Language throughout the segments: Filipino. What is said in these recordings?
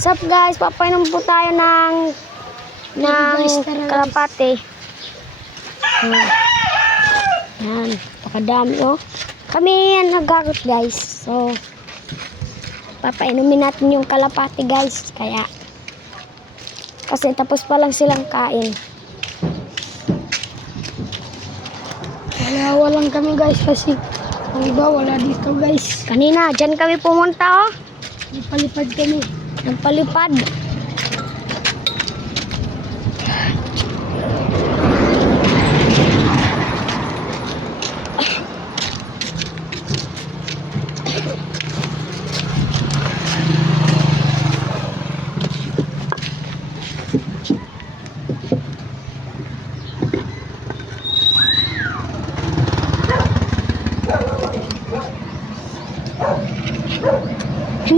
Sup guys, papainom po tayo ng kalapate. Yan, pakadami oh. Kami yan nagagot guys. So, papainumin natin yung kalapate guys. Kasi tapos pa lang silang kain. Walang kami guys kasi ang iba wala dito guys. Kanina, dyan kami pumunta oh. Nagpalipad kami. Nagpalipad.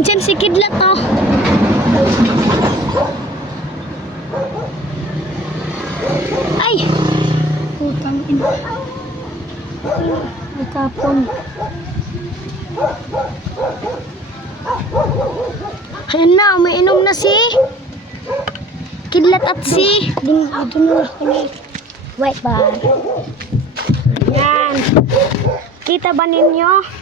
Diyan si Kidlat oh. Ay! Putang ina. Nagkapon. Ayan na, umiinom na si Kidlat at si Ito na kami. White Bar. Ayan. Kita ba ninyo?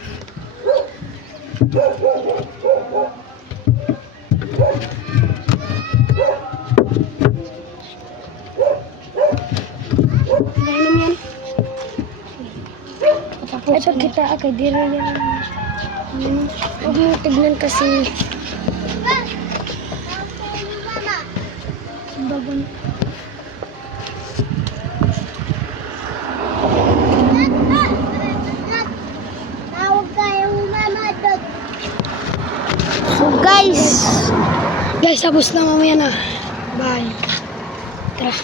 Nainom yan. Ito kita, okay, di rin yan. Huwag mo tignan kasi. Bagon. So guys, Guys, tapos na mamaya na. Bye. Tara.